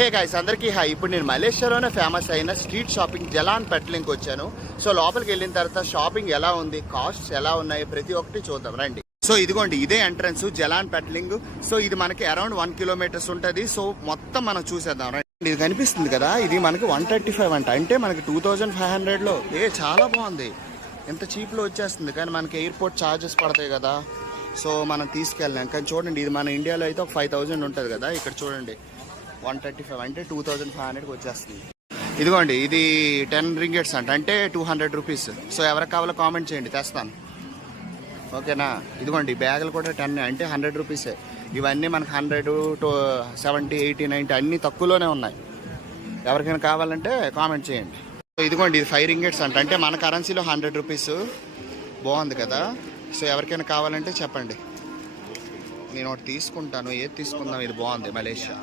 Hey guys, అందరికీ hi. ఇప్పుడు నేను మలేషియాలోనే ఫేమస్ అయిన స్ట్రీట్ షాపింగ్ జలాన్ పెట్లింగ్కి వచ్చాను. సో లోపలికి వెళ్ళిన తర్వాత షాపింగ్ ఎలా ఉంది, కాస్ట్స్ ఎలా ఉన్నాయి, ప్రతి ఒక్కటి చూద్దాం రండి. సో ఇదిగోండి, ఇదే ఎంట్రన్స్ జలాన్ పెట్లింగ్. సో ఇది మనకి అరౌండ్ 1 కిలోమీటర్స్ ఉంటుంది. సో మొత్తం మనం చూసేద్దాం రండి. ఇది కనిపిస్తుంది కదా, ఇది మనకి 135 అంట, అంటే మనకి 2500లో. చాలా బాగుంది, ఎంత చీప్లో వచ్చేస్తుంది. కానీ మనకి ఎయిర్పోర్ట్ ఛార్జెస్ పడతాయి కదా, సో మనం తీసుకెళ్ళాం. కానీ చూడండి, ఇది మన ఇండియాలో అయితే ఒక 5000 ఉంటుంది కదా, ఇక్కడ చూడండి 135 అంటే 2500కి వచ్చేస్తుంది. ఇదిగోండి, ఇది 10 రింగెట్స్ అంట, అంటే 200 రూపీస్. సో ఎవరికి కావాలో కామెంట్ చేయండి, తెస్తాను, ఓకేనా. ఇదిగోండి, బ్యాగులు కూడా 10 అంటే 100 రూపీసే. ఇవన్నీ మనకు 100 to 70, 80, 90 అన్నీ తక్కువలోనే ఉన్నాయి. ఎవరికైనా కావాలంటే కామెంట్ చేయండి. సో ఇదిగోండి, ఇది 5 రింగెట్స్ అంట, అంటే మన కరెన్సీలో 100 రూపీస్. బాగుంది కదా. సో ఎవరికైనా కావాలంటే చెప్పండి, నేను ఒకటి తీసుకుంటాను. ఏది తీసుకుందాం, ఇది బాగుంది మలేషియా.